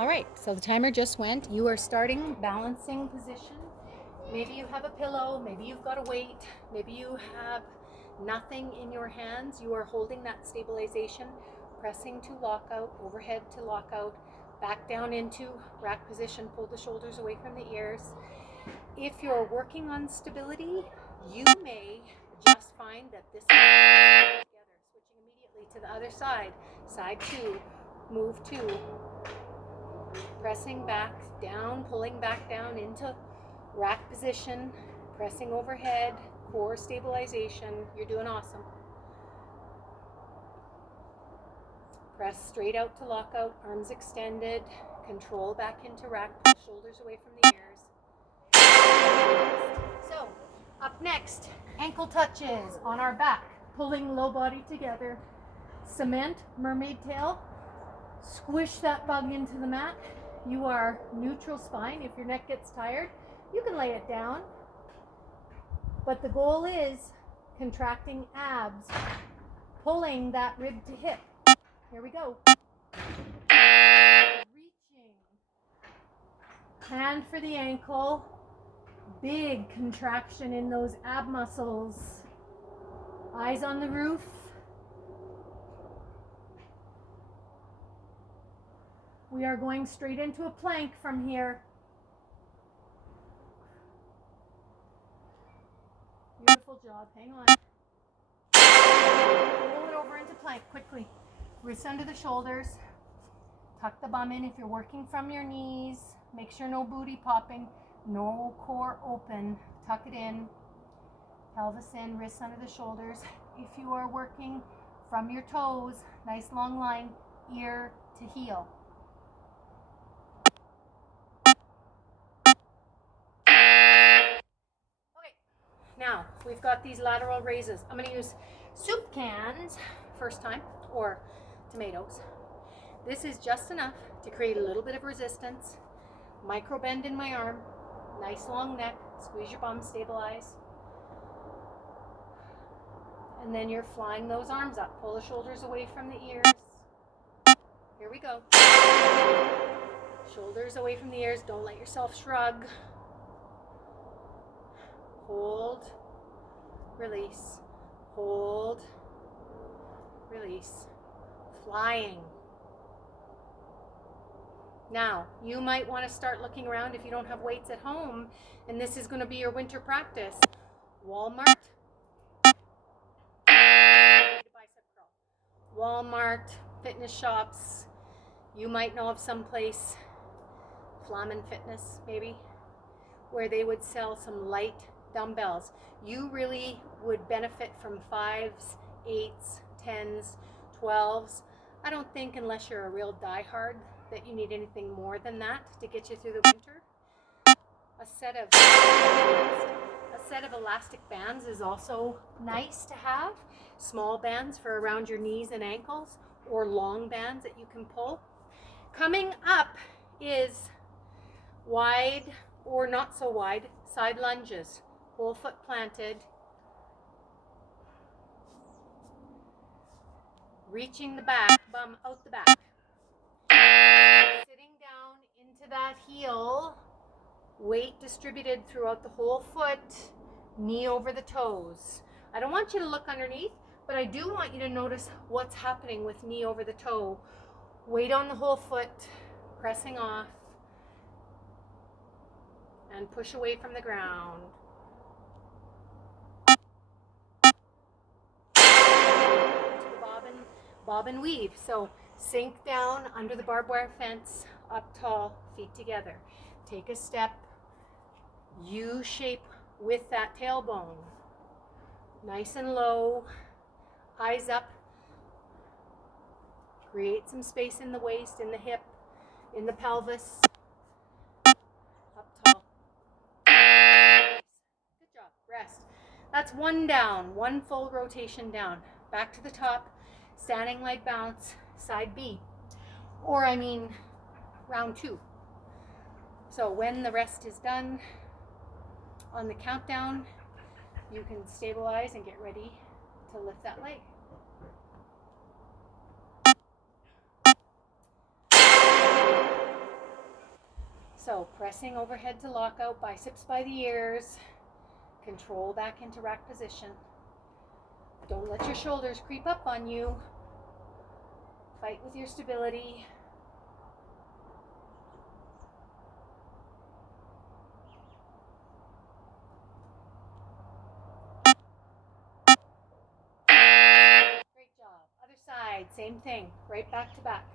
All right, so the timer just went. You are starting balancing position. Maybe you have a pillow, maybe you've got a weight, maybe you have nothing in your hands. You are holding that stabilization, pressing to lockout, overhead to lockout, back down into rack position, pull the shoulders away from the ears. If you're working on stability, you may just find that this is together. Switching immediately to the other side. Side 2, move 2, pressing back down, pulling back down into rack position, pressing overhead, core stabilization. You're doing awesome. Press straight out to lockout, arms extended, control back into rack, shoulders away from the ears. So, up next, ankle touches on our back, pulling low body together. Cement, mermaid tail, squish that bug into the mat. You are neutral spine. If your neck gets tired, you can lay it down. But the goal is contracting abs, pulling that rib to hip. Here we go. Reaching. Hand for the ankle. Big contraction in those ab muscles. Eyes on the roof. We are going straight into a plank from here. Beautiful job. Hang on. Roll it over into plank quickly. Wrists under the shoulders. Tuck the bum in if you're working from your knees. Make sure no booty popping, no core open. Tuck it in. Pelvis in, wrists under the shoulders. If you are working from your toes, nice long line, ear to heel. Now, we've got these lateral raises. I'm going to use soup cans first time, or tomatoes. This is just enough to create a little bit of resistance. Micro bend in my arm. Nice long neck. Squeeze your bum, stabilize. And then you're flying those arms up. Pull the shoulders away from the ears. Here we go. Shoulders away from the ears. Don't let yourself shrug. Hold, release, hold, release, flying. Now, you might want to start looking around if you don't have weights at home, and this is going to be your winter practice. Walmart, bicep curl. Walmart, fitness shops, you might know of some place, Flamin Fitness maybe, where they would sell some light dumbbells. You really would benefit from 5s, 8s, 10s, 12s. I don't think, unless you're a real diehard, that you need anything more than that to get you through the winter. A set of elastic bands is also nice to have. Small bands for around your knees and ankles, or long bands that you can pull. Coming up is wide or not so wide side lunges. Whole foot planted. Reaching the back, bum out the back. Sitting down into that heel. Weight distributed throughout the whole foot. Knee over the toes. I don't want you to look underneath, but I do want you to notice what's happening with knee over the toe. Weight on the whole foot, pressing off. And push away from the ground. Bob and weave. So sink down under the barbed wire fence, up tall, feet together. Take a step, U shape with that tailbone. Nice and low, eyes up. Create some space in the waist, in the hip, in the pelvis. Up tall. Good job. Rest. That's one down, one full rotation down. Back to the top. Standing leg bounce, side B, or round 2. So when the rest is done, on the countdown, you can stabilize and get ready to lift that leg. So pressing overhead to lock out, biceps by the ears. Control back into rack position. Don't let your shoulders creep up on you. Fight with your stability. Great job. Other side, same thing, right back to back.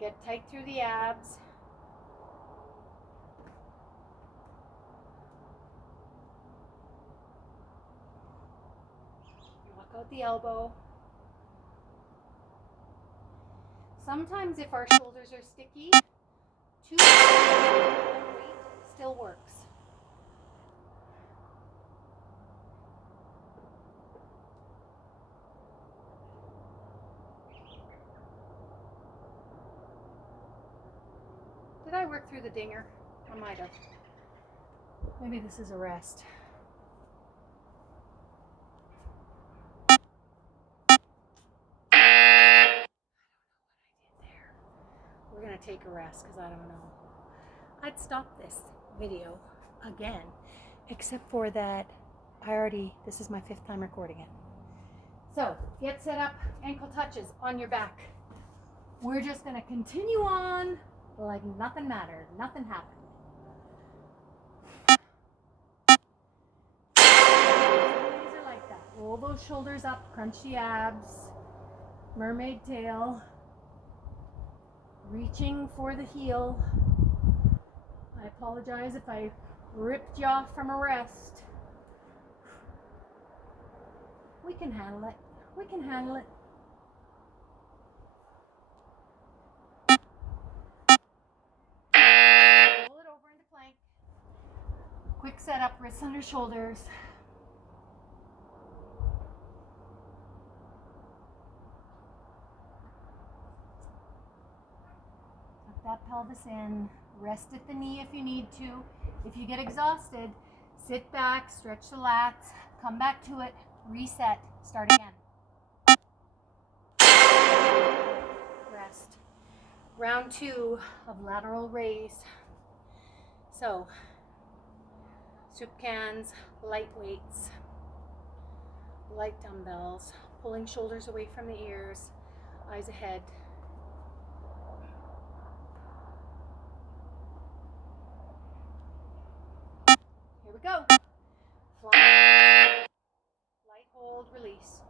Get tight through the abs. Lock out the elbow. Sometimes if our shoulders are sticky, 2 weight still works. Did I work through the dinger? I might have. Maybe this is a rest. We're going to take a rest because I don't know. I'd stop this video again, except for that this is my 5th time recording it. So get set up, ankle touches on your back. We're just going to continue on like nothing mattered, nothing happened. These are like that. Roll those shoulders up, crunch the abs, mermaid tail, reaching for the heel. I apologize if I ripped you off from a rest. We can handle it. We can handle it. Roll it over into plank. Quick setup, wrists under shoulders. Tuck that pelvis in. Rest at the knee if you need to. If you get exhausted, sit back, stretch the lats, come back to it, reset, start again. Rest. Round 2 of lateral raise. So, soup cans, light weights, light dumbbells, pulling shoulders away from the ears, eyes ahead. Here we go. Fly. Light hold, release.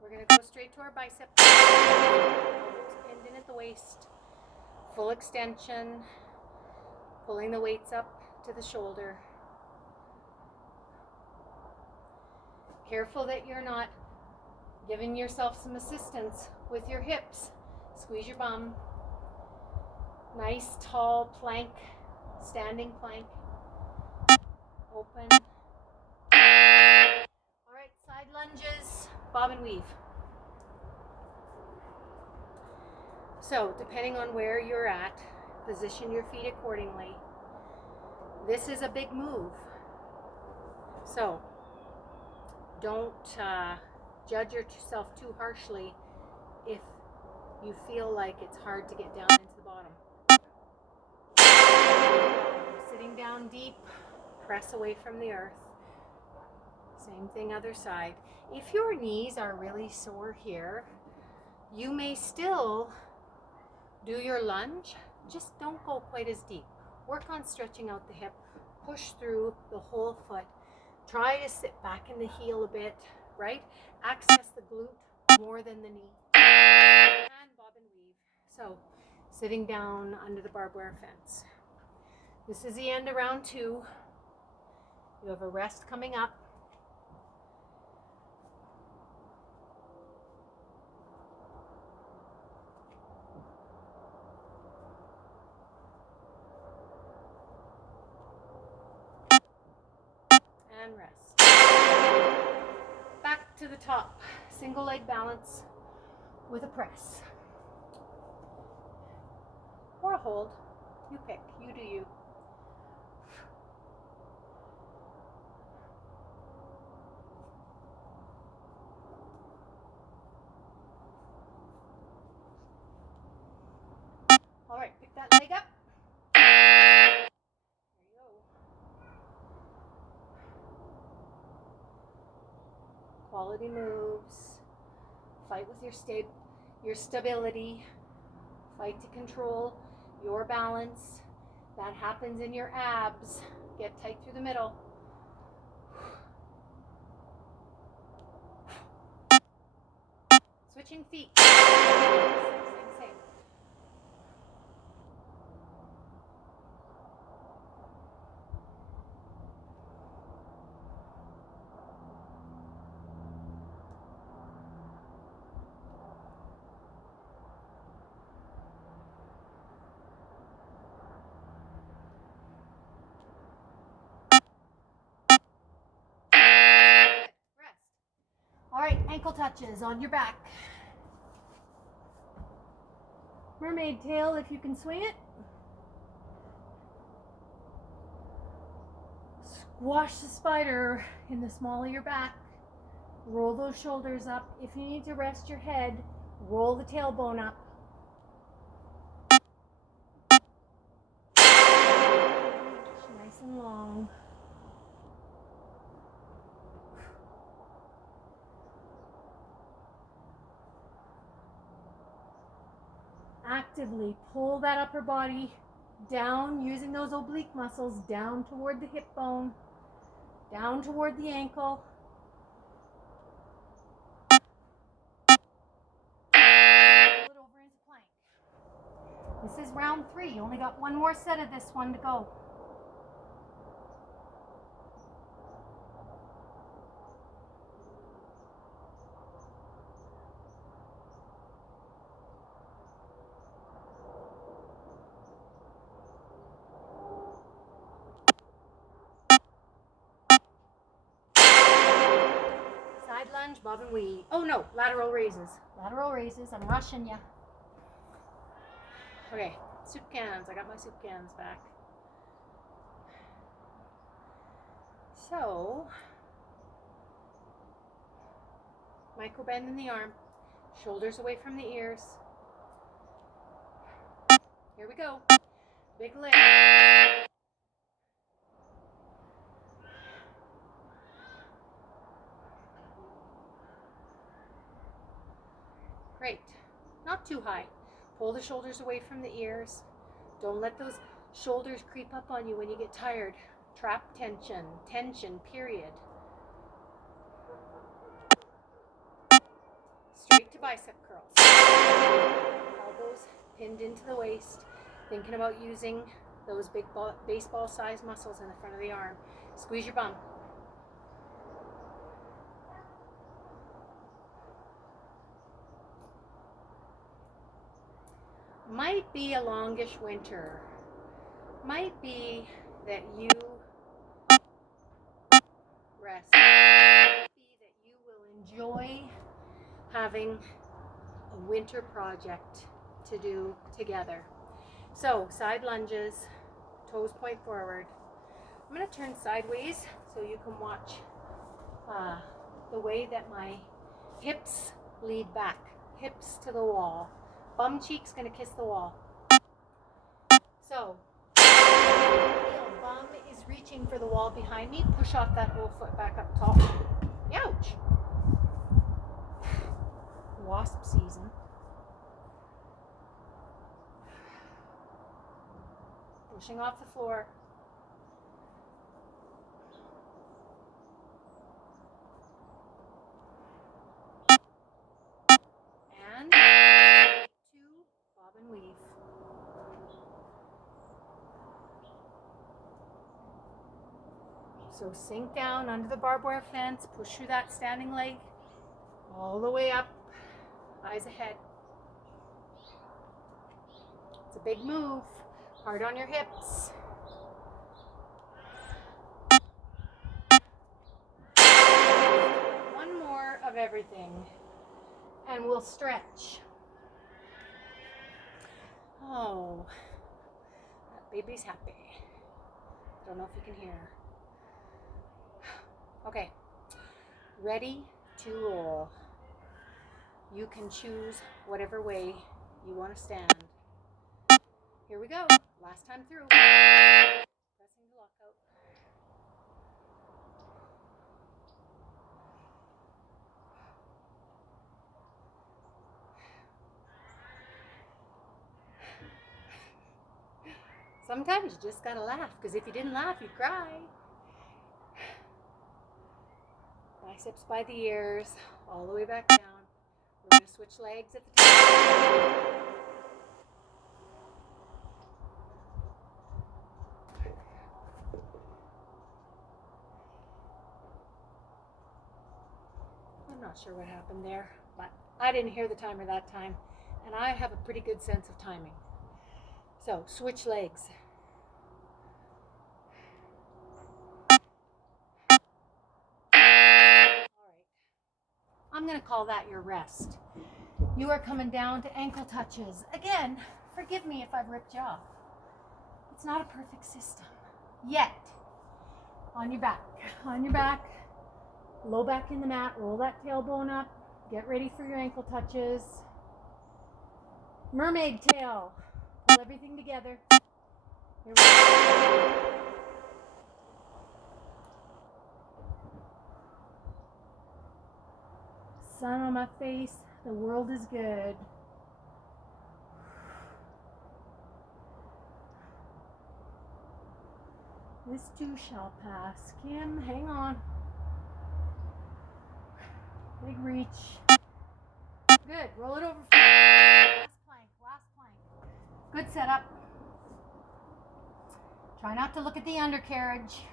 We're going to go straight to our biceps. Elbows pinned in at the waist. Full extension. Pulling the weights up to the shoulder. Careful that you're not giving yourself some assistance with your hips. Squeeze your bum. Nice tall plank, standing plank. Open. All right, side lunges, bob and weave. So, depending on where you're at, position your feet accordingly. This is a big move. So, don't judge yourself too harshly if you feel like it's hard to get down into the bottom. Sitting down deep, press away from the earth. Same thing other side. If your knees are really sore here, you may still do your lunge, just don't go quite as deep. Work on stretching out the hip, push through the whole foot. Try to sit back in the heel a bit, right? Access the glute more than the knee. And bob and weave. So, sitting down under the barbed wire fence. This is the end of round 2. You have a rest coming up. And rest. Back to the top. Single leg balance with a press. Or a hold. You pick. You do you. All right, pick that leg up. There you go. Quality moves. Fight with your stability. Fight to control your balance. That happens in your abs. Get tight through the middle. Switching feet. Same. Rest. All right, ankle touches on your back. Mermaid tail if you can swing it. Squash the spider in the small of your back. Roll those shoulders up. If you need to rest your head, roll the tailbone up. Nice and long. Actively pull that upper body down using those oblique muscles down toward the hip bone, down toward the ankle. Pull it over into plank. This is round 3. You only got one more set of this one to go. Side lunge, bob and weave. Oh no, lateral raises. Lateral raises. I'm rushing you. Okay, soup cans. I got my soup cans back. So, micro bend in the arm. Shoulders away from the ears. Here we go. Big lift. Great. Not too high. Pull the shoulders away from the ears. Don't let those shoulders creep up on you when you get tired. Trap tension. Tension, period. Straight to bicep curls. Elbows pinned into the waist. Thinking about using those big baseball-sized muscles in the front of the arm. Squeeze your bum. Might be a longish winter. Might be that you rest. Might be that you will enjoy having a winter project to do together. So, side lunges, toes point forward. I'm going to turn sideways so you can watch the way that my hips lead back. Hips to the wall. Bum cheek's going to kiss the wall. So, bum is reaching for the wall behind me. Push off that whole foot back up top. Ouch! Wasp season. Pushing off the floor. And 2, bob and weave. So sink down under the barbed wire fence, push through that standing leg all the way up, eyes ahead. It's a big move, hard on your hips. One more of of everything. And we'll stretch. Oh, that baby's happy. I don't know if you can hear. Okay, ready to roll. You can choose whatever way you want to stand. Here we go. Last time through. Pressing the lockout. Sometimes you just gotta laugh, because if you didn't laugh, you'd cry. Biceps by the ears, all the way back down. We're gonna switch legs at the top. I'm not sure what happened there, but I didn't hear the timer that time, and I have a pretty good sense of timing. So, switch legs. All right. I'm going to call that your rest. You are coming down to ankle touches. Again, forgive me if I've ripped you off. It's not a perfect system. Yet. On your back. On your back. Low back in the mat. Roll that tailbone up. Get ready for your ankle touches. Mermaid tail. Pull everything together. Here we go. Sun on my face. The world is good. This too shall pass. Kim, hang on. Big reach. Good. Roll it over. Last plank. Last plank. Good setup. Try not to look at the undercarriage.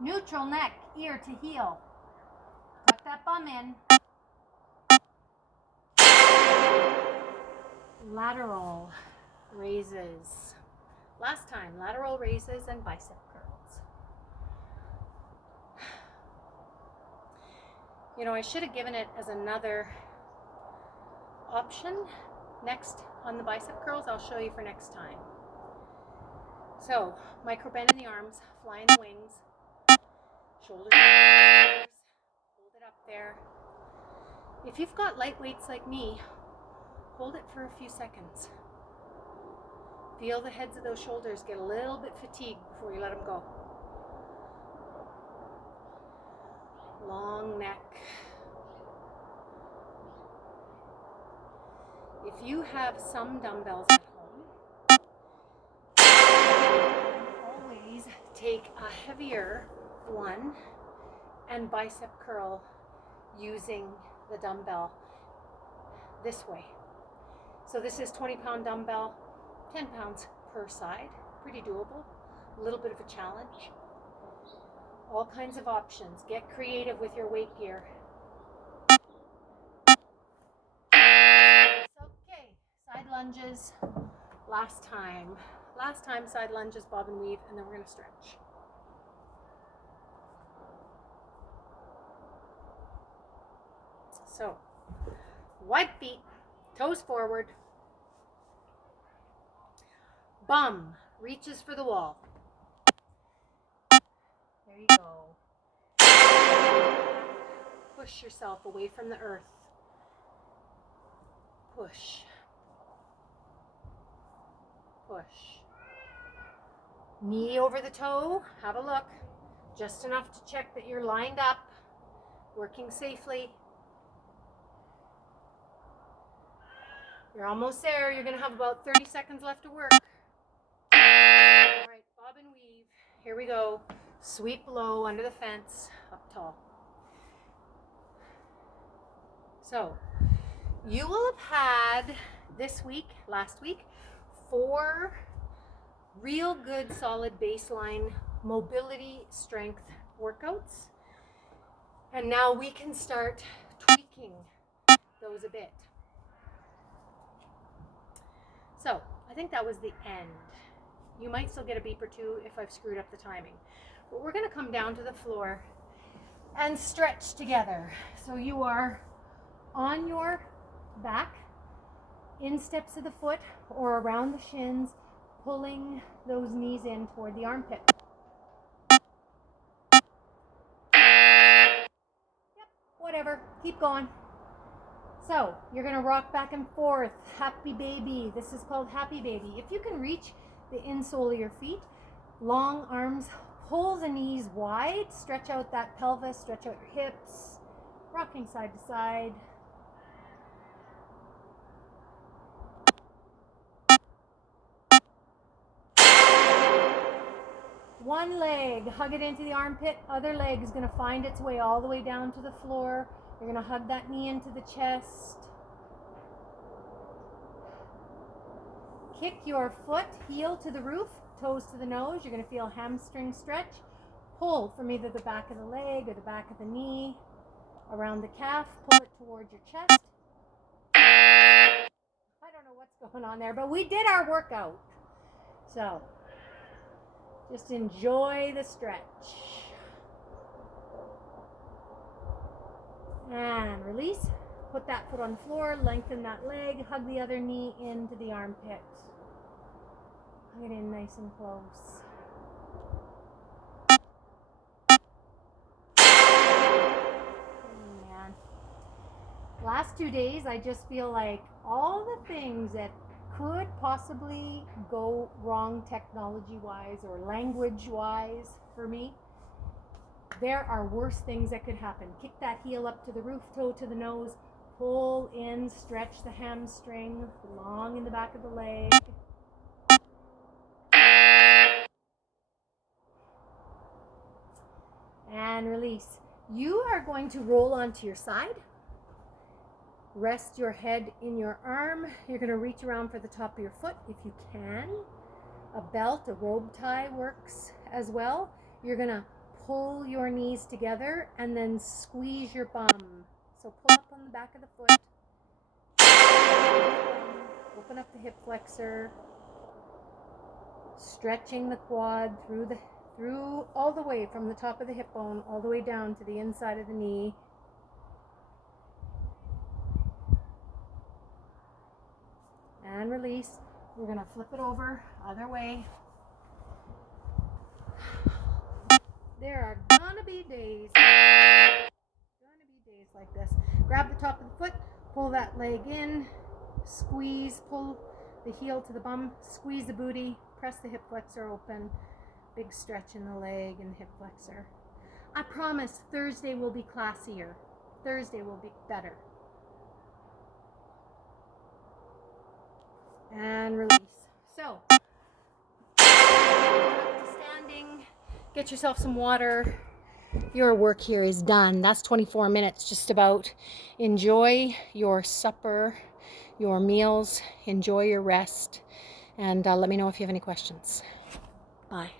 Neutral neck, ear to heel. Tuck that bum in. Lateral raises. Last time, lateral raises and bicep curls. You know, I should have given it as another option next on the bicep curls. I'll show you for next time. So, micro bend in the arms, fly in the wings. Shoulders, hold it up there. If you've got light weights like me, hold it for a few seconds. Feel the heads of those shoulders get a little bit fatigued before you let them go. Long neck. If you have some dumbbells at home, always take a heavier one and bicep curl using the dumbbell this way. So this is 20-pound dumbbell, 10 pounds per side, pretty doable, a little bit of a challenge. All kinds of options. Get creative with your weight gear. Okay, side lunges. Last time side lunges, bob and weave, and then we're going to stretch. So, wide feet, toes forward. Bum reaches for the wall. There you go. Push yourself away from the earth. Push. Push. Knee over the toe. Have a look. Just enough to check that you're lined up, working safely. You're almost there. You're going to have about 30 seconds left to work. All right, bob and weave. Here we go. Sweep low under the fence, up tall. So, you will have had this week, last week, 4 real good solid baseline mobility strength workouts. And now we can start tweaking those a bit. So I think that was the end. You might still get a beep or two if I've screwed up the timing. But we're going to come down to the floor and stretch together. So you are on your back, insteps of the foot or around the shins, pulling those knees in toward the armpit. Yep, whatever, keep going. So you're going to rock back and forth, happy baby. This is called happy baby. If you can reach the insole of your feet, long arms, pull the knees wide, stretch out that pelvis, stretch out your hips, rocking side to side. One leg, hug it into the armpit. Other leg is going to find its way all the way down to the floor. You're going to hug that knee into the chest. Kick your foot, heel to the roof, toes to the nose. You're going to feel hamstring stretch. Pull from either the back of the leg or the back of the knee, around the calf. Pull it towards your chest. I don't know what's going on there, but we did our workout. So just enjoy the stretch. And release. Put that foot on the floor, lengthen that leg, hug the other knee into the armpit. Hug it in nice and close. Man. Last 2 days, I just feel like all the things that could possibly go wrong technology-wise or language-wise for me, there are worse things that could happen. Kick that heel up to the roof, toe to the nose, pull in, stretch the hamstring, long in the back of the leg. And release. You are going to roll onto your side. Rest your head in your arm. You're going to reach around for the top of your foot if you can. A belt, a robe tie works as well. You're going to pull your knees together and then squeeze your bum. So pull up on the back of the foot. Open up the hip flexor. Stretching the quad through all the way from the top of the hip bone all the way down to the inside of the knee. And release. We're going to flip it over, other way. There are gonna be days like this. Grab the top of the foot, pull that leg in, squeeze, pull the heel to the bum, squeeze the booty, press the hip flexor open, big stretch in the leg and hip flexor. I promise Thursday will be classier. Thursday will be better. And release. So, standing, get yourself some water. Your work here is done. That's 24 minutes just about. Enjoy your supper, your meals, enjoy your rest, and let me know if you have any questions. Bye.